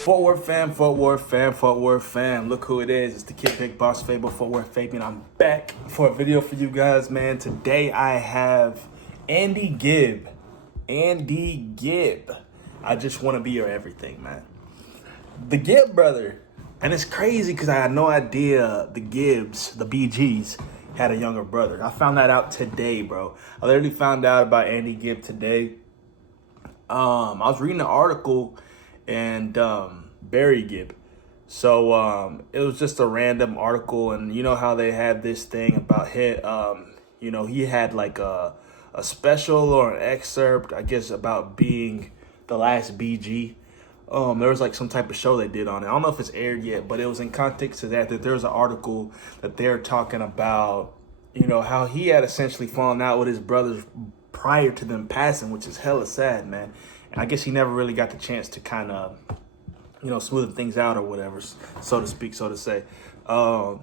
Fort Worth fam, Fort Worth fam, Fort Worth fam. Look who it is. It's the kid Big Boss Fabo, Fort Worth Fabian. I'm back for a video for you guys, man. Today I have Andy Gibb. Andy Gibb. I just want to be your everything, man. The Gibb brother. And it's crazy because I had no idea the Gibbs, the BGs, had a younger brother. I found that out today, bro. I literally found out about Andy Gibb today. I was reading an article and Barry Gibb. So it was just a random article, and you know how they had this thing about him. He had like a special or an excerpt, I guess, about being the last BG. There was like some type of show they did on it. I don't know if it's aired yet, but it was in context to that there was an article that they're talking about, how he had essentially fallen out with his brothers prior to them passing, which is hella sad, man. And I guess he never really got the chance to kind of, smooth things out or whatever, so to speak, so to say. But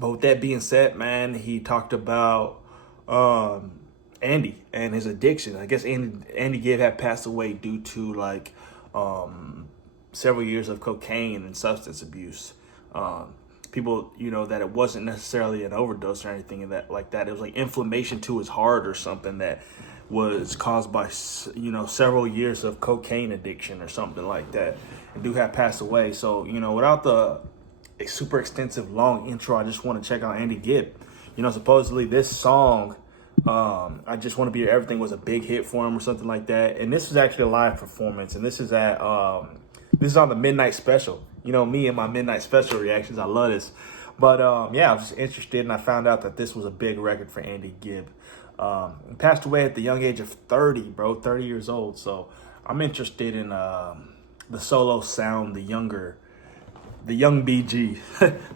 with that being said, man, he talked about Andy and his addiction. I guess Andy Gibb had passed away due to like several years of cocaine and substance abuse. People, that it wasn't necessarily an overdose or anything like that. It was like inflammation to his heart or something that was caused by, several years of cocaine addiction or something like that. And dude had passed away. So, without the super extensive long intro, I just want to check out Andy Gibb. Supposedly this song, I Just Want to Be Your Everything, was a big hit for him or something like that. And this is actually a live performance. And this is this is on the Midnight Special. Me and my Midnight Special reactions. I love this. But yeah, I was just interested, and I found out that this was a big record for Andy Gibb. He passed away at the young age of 30, bro, 30 years old. So I'm interested in the solo sound the young BG,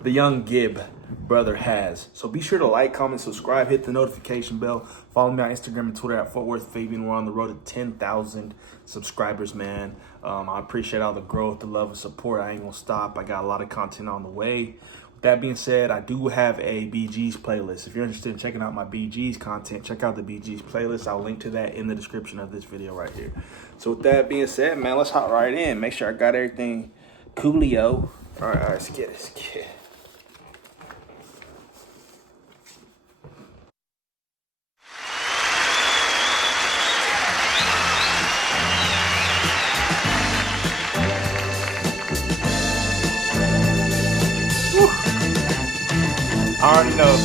the young Gibb brother has. So be sure to like, comment, subscribe, hit the notification bell. Follow me on Instagram and Twitter at Fort Worth Fabian. We're on the road to 10,000 subscribers, man. I appreciate all the growth, the love, and support. I ain't gonna stop. I got a lot of content on the way. With that being said, I do have a BG's playlist. If you're interested in checking out my BG's content, check out the BG's playlist. I'll link to that in the description of this video right here. So with that being said, man, let's hop right in. Make sure I got everything coolio. All right, let's get it. Let's get it. I already know.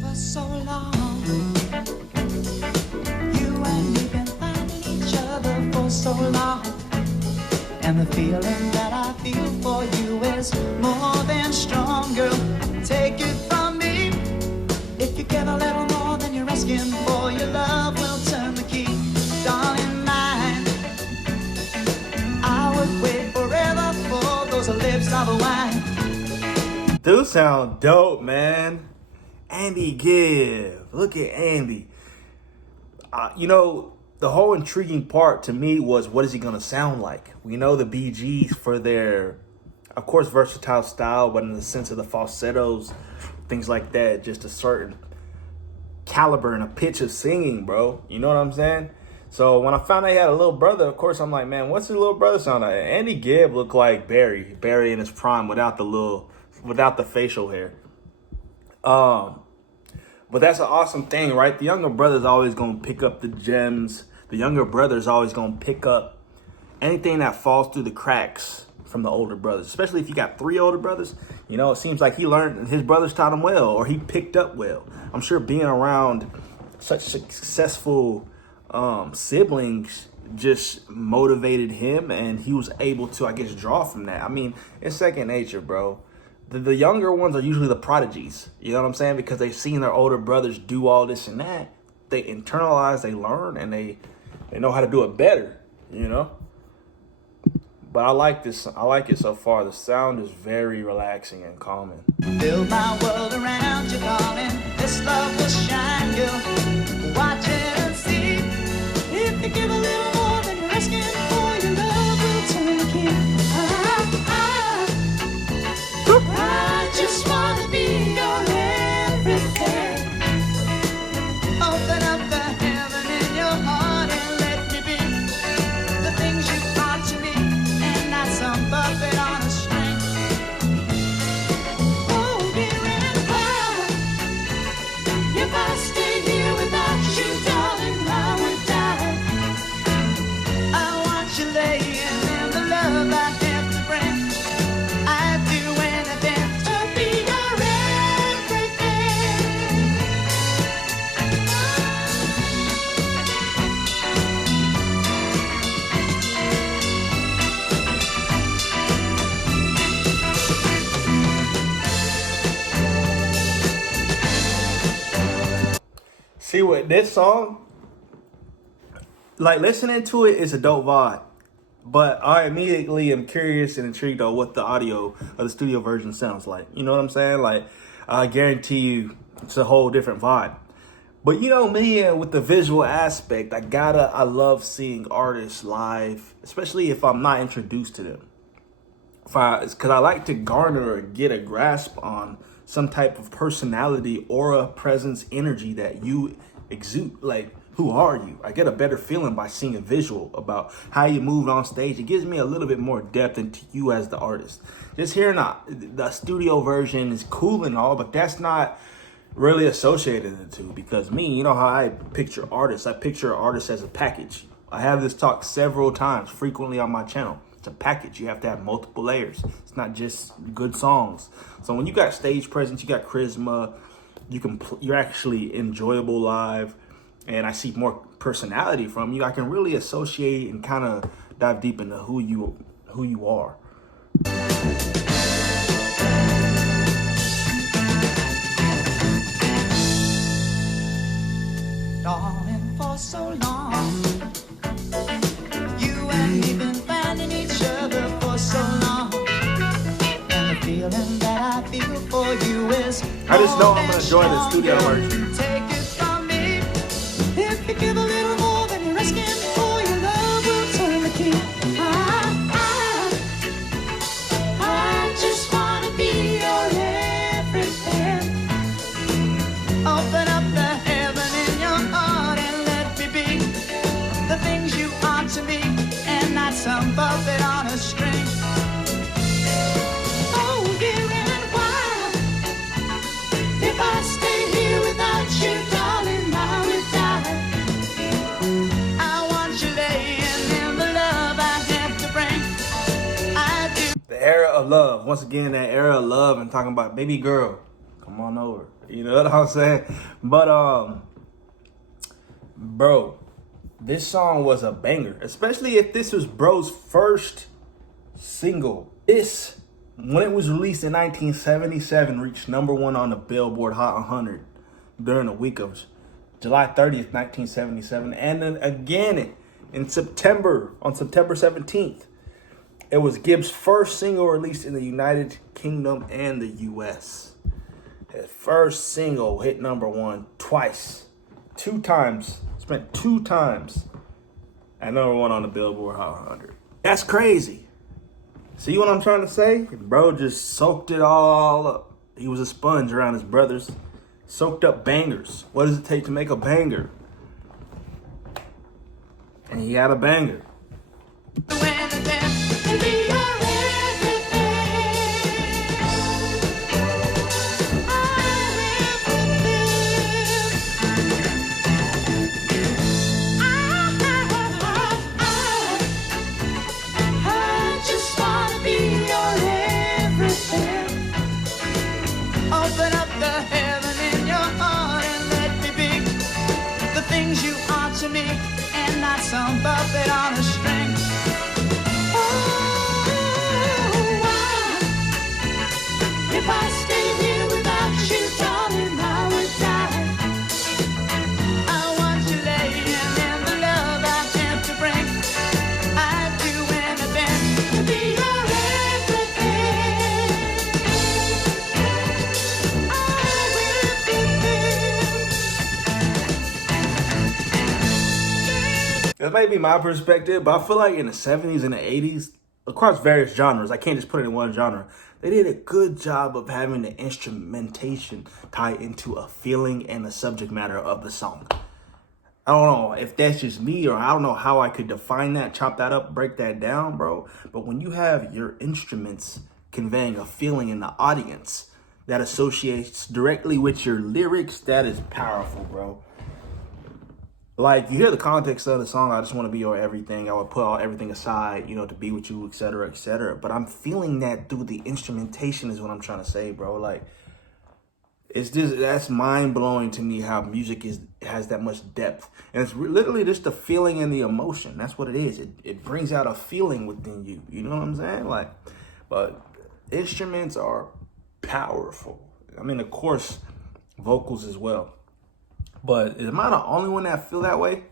For so long, you and me been finding each other for so long, and the feeling that I feel for you is more than strong, girl. Take it from me. If you get a little more than you're asking for, your love will turn the key, darling mine. I would wait forever for those lips of wine. Dude sound dope, man. Andy Gibb. Look at Andy. The whole intriguing part to me was, what is he going to sound like? We know the BGs for their, of course, versatile style, but in the sense of the falsettos, things like that, just a certain caliber and a pitch of singing, bro. You know what I'm saying? So when I found out he had a little brother, of course, I'm like, man, what's his little brother sound like? Andy Gibb looked like Barry in his prime without the facial hair. But that's an awesome thing, right? The younger brother's always going to pick up the gems. The younger brother's always going to pick up anything that falls through the cracks from the older brothers, especially if you got 3 older brothers. It seems like he learned, his brothers taught him well, or he picked up well. I'm sure being around such successful siblings just motivated him, and he was able to, I guess, draw from that. I mean, it's second nature, bro. The younger ones are usually the prodigies, you know what I'm saying? Because they've seen their older brothers do all this and that. They internalize, they learn, and they know how to do it better, But I like this. I like it so far. The sound is very relaxing and calming. Build my world around you, darling. This love will shine, girl. Watch it and see. If you give a little more than you're asking for, your love will turn the key. I just want to be your everything. Open up the heaven in your heart and let me be the things you are to me. you what, this song, like listening to it is a dope vibe. But I immediately am curious and intrigued on what the audio of the studio version sounds like. You know what I'm saying? Like, I guarantee you it's a whole different vibe. But you know me, and with the visual aspect, I love seeing artists live, especially if I'm not introduced to them. Because I like to garner or get a grasp on some type of personality, aura, presence, energy that you exude. Like, who are you? I get a better feeling by seeing a visual about how you moved on stage. It gives me a little bit more depth into you as the artist. Just hearing the studio version is cool and all, but that's not really associated the two. Because me, you know how I picture artists. I picture artists as a package. I have this talk several times, frequently on my channel. It's a package. You have to have multiple layers. It's not just good songs. So when you got stage presence, you got charisma, you're actually enjoyable live, and I see more personality from you, I can really associate and kind of dive deep into who you are. Darling, for so long, you and me been finding each other for so long, and the feeling that I feel for you is I just know I'm gonna enjoy the studio version. Take it from me, if you give a little more than you're asking for, your love will turn the key. I just wanna be your everything. Open up the heaven in your heart and let me be the things you are to me, and not some puppet on a string. Oh, dear, and why? If I stay here without you, darling, I will die. I want you laying in the love I have to bring. I do. The era of love. Once again, that era of love, and talking about baby girl, come on over. You know what I'm saying? But bro, this song was a banger, especially if this was bro's first single. This, when it was released in 1977, reached #1 on the Billboard Hot 100 during the week of July 30th, 1977. And then again in September, on September 17th, it was Gibb's first single released in the United Kingdom and the US. His first single hit #1 twice. 2 times. Spent 2 times at #1 on the Billboard Hot 100. That's crazy. See what I'm trying to say? Bro just soaked it all up. He was a sponge around his brothers. Soaked up bangers. What does it take to make a banger? And he had a banger. Open up the heaven in your heart and let me be the things you are to me, and not some puppet on a string. Oh, why? If I stay here without you, darling, I would die. I want you laying in the love I have to bring. I'd do anything to be your everything. That may be my perspective, but I feel like in the 70s and the 80s, across various genres, I can't just put it in one genre, they did a good job of having the instrumentation tie into a feeling and the subject matter of the song. I don't know if that's just me, or I don't know how I could define that, chop that up, break that down, bro. But when you have your instruments conveying a feeling in the audience that associates directly with your lyrics, that is powerful, bro. Like, you hear the context of the song, I just want to be your everything. I would put all everything aside, you know, to be with you, etc., etc. But I'm feeling that through the instrumentation is what I'm trying to say, bro. Like, it's just, that's mind-blowing to me how music has that much depth. And it's literally just the feeling and the emotion. That's what it is. It brings out a feeling within you. You know what I'm saying? Like, but instruments are powerful. I mean, of course, vocals as well. But am I the only one that feel that way?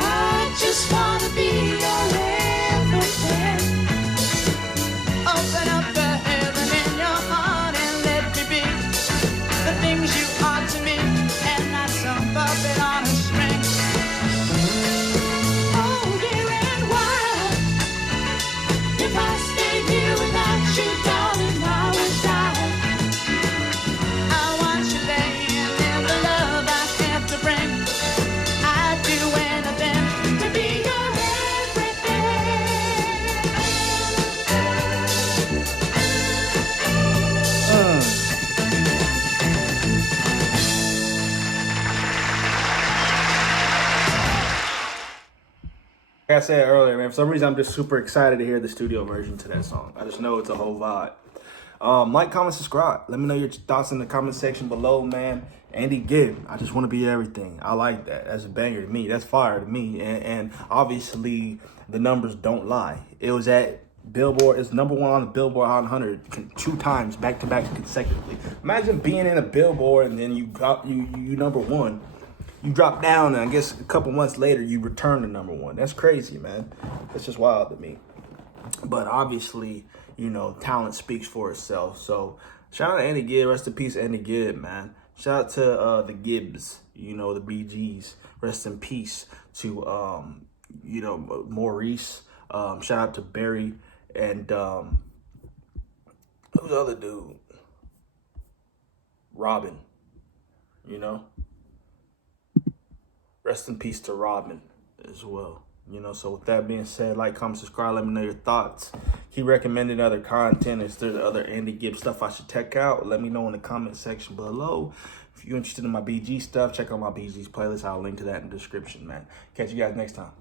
I just wanna be your everything. Open up the heaven in your heart and let me be the things you are to me, and not some puppet on a string. Oh, dear and wild, if I stayed here without you, darling, I would die. I want you laying in the love I have to bring. I'd do anything to be your Like I said earlier, man, for some reason I'm just super excited to hear the studio version to that song. I just know it's a whole vibe. Like, comment, subscribe. Let me know your thoughts in the comment section below, man. Andy Gibb, I just want to be everything. I like that. That's a banger to me. That's fire to me. And obviously, the numbers don't lie. It was at Billboard. It's #1 on the Billboard Hot 100 2 times back-to-back consecutively. Imagine being in a Billboard and then you #1. You drop down, and I guess a couple months later, you return to #1. That's crazy, man. That's just wild to me. But obviously, you know, talent speaks for itself. So shout out to Andy Gibb. Rest in peace, Andy Gibb, man. Shout out to the Gibbs, you know, the BGs. Rest in peace to, you know, Maurice. Shout out to Barry. And who's the other dude? Robin, you know? Rest in peace to Robin as well. You know, so with that being said, like, comment, subscribe. Let me know your thoughts. Keep recommending other content. If there's other Andy Gibb stuff I should check out, let me know in the comment section below. If you're interested in my BG stuff, check out my BG's playlist. I'll link to that in the description, man. Catch you guys next time.